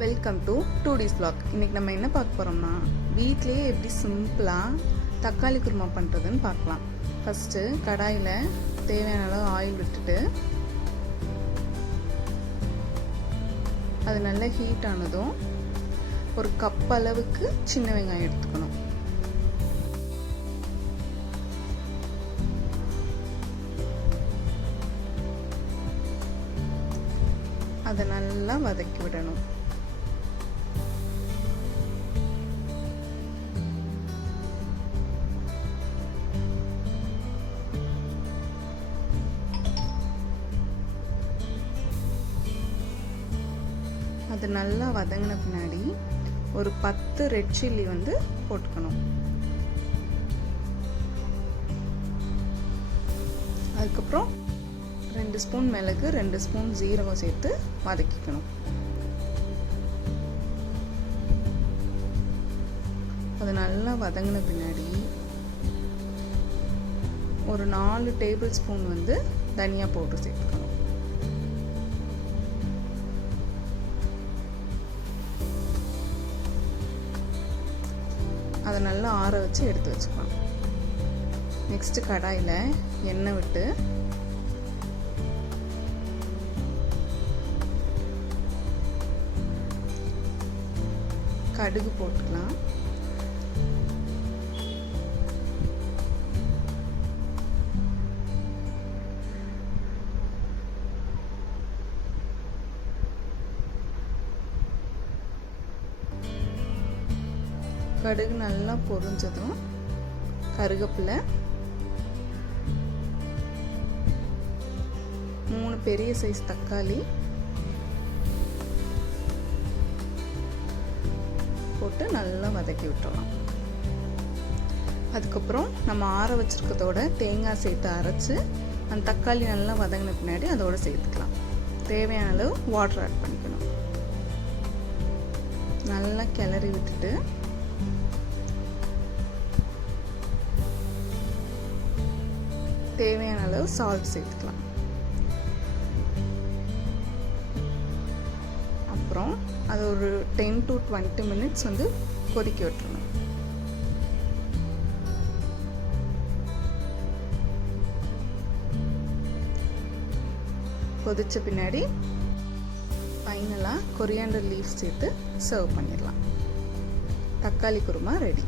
Welcome to 2D's vlog. இன்னைக்கு நம்ம என்ன பார்க்க போறோம்னா வீட்லயே எப்படி சிம்பிளா தக்காளி குருமா பண்றதுன்னு பார்க்கலாம். ஃபர்ஸ்ட் கடாயில தேவையான அளவு ஆயில் விட்டுட்டு அது நல்லா ஹீட் ஆனதும் ஒரு கப் அளவுக்கு சின்ன வெங்காயம் எடுத்துக்கணும். அதை நல்லா வதக்கி விடணும். அது நல்லா வதங்கின பின்னாடி ஒரு 10 ரெட் சில்லி போட்டுக்கணும். அதுக்கப்புறம் 2 ஸ்பூன் மிளகு 2 ஸ்பூன் ஜீரகம் சேர்த்து வதக்கிக்கணும். அது நல்லா வதங்கின பின்னாடி ஒரு 4 டேபிள் ஸ்பூன் தனியா பவுடர் சேர்த்துக்கணும். அதை நல்லா ஆற வச்சு எடுத்து வச்சுக்கலாம். நெக்ஸ்ட் கடாயில எண்ணெய் விட்டு கடுகு போட்டுக்கலாம். கடுகு நல்லா பொரிஞ்சதும் கருவேப்பிலை, 3 பெரிய சைஸ் தக்காளி போட்டு நல்லா வதக்கி விட்டுறலாம். அதுக்கப்புறம் நம்ம ஆற வச்சிருக்கதோட தேங்காய் சேர்த்து அரைச்சு அந்த தக்காளி நல்லா வதங்கின பின்னாடி அதோட சேர்த்துக்கலாம். தேவையான அளவு வாட்டர் ஆட் பண்ணிக்கணும். நல்லா கிளறி விட்டுட்டு தேவையான அளவு சால்ட் சேர்த்துக்கலாம். அப்புறம் அது ஒரு 10 to 20 மினிட்ஸ் கொதிக்க விட்டுறணும். கொதிச்ச பின்னாடி ஃபைனலாக கொரியாண்டர் லீஃப் சேர்த்து சர்வ் பண்ணிடலாம். தக்காளி குருமா ரெடி.